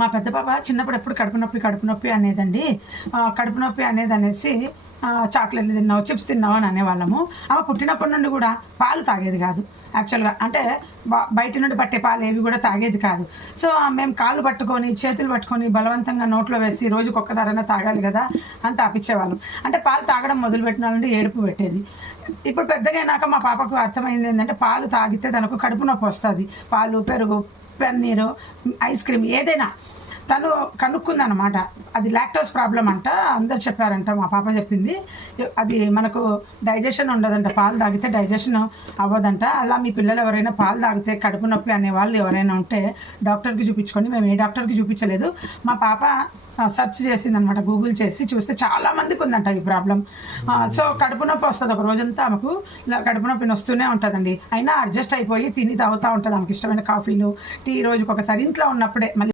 మా పెద్ద పాప చిన్నప్పుడు ఎప్పుడు కడుపు నొప్పి అనేదండి. కడుపు నొప్పి అనేసి చాక్లెట్లు తిన్నావు, చిప్స్ తిన్నావు అని అనేవాళ్ళము. ఆమె పుట్టినప్పటి నుండి కూడా పాలు తాగేది కాదు. యాక్చువల్గా అంటే బయట నుండి పట్టే పాలు ఏవి కూడా తాగేది కాదు. సో మేము కాళ్ళు పట్టుకొని చేతులు పట్టుకొని బలవంతంగా నోట్లో వేసి రోజుకి ఒక్కసారైనా తాగాలి కదా అని తాపించేవాళ్ళం. అంటే పాలు తాగడం మొదలుపెట్టిన నుండి ఏడుపు పెట్టేది. ఇప్పుడు పెద్దగా అయినాక మా పాపకు అర్థమైంది ఏంటంటే పాలు తాగితే తనకు కడుపు నొప్పి వస్తుంది. పాలు, పెరుగు, పన్నీరు, ఐస్ క్రీమ్ ఏదైనా తను కనుక్కుందనమాట. అది లాక్టోస్ ప్రాబ్లం అంట. అందరు చెప్పారంట, మా పాప చెప్పింది. అది మనకు డైజెషన్ ఉండదంట, పాలు తాగితే డైజెషన్ అవ్వదంట. అలా మీ పిల్లలు ఎవరైనా పాలు తాగితే కడుపు నొప్పి అనే వాళ్ళు ఎవరైనా ఉంటే డాక్టర్కి చూపించుకొని. మేము ఏ డాక్టర్కి చూపించలేదు. మా పాప సెర్చ్ చేసిందనమాట, గూగుల్ చేసి చూస్తే చాలామందికి ఉందంట ఈ ప్రాబ్లం. సో కడుపు నొప్పి వస్తుంది, ఒక రోజంతా ఆమెకు కడుపు నొప్పి వస్తూనే ఉంటుందండి. అయినా అడ్జస్ట్ అయిపోయి తిని తాగుతూ ఉంటుంది. ఆమెకి ఇష్టమైన కాఫీలు, టీ రోజుకి ఒకసారి ఇంట్లో ఉన్నప్పుడే. మళ్ళీ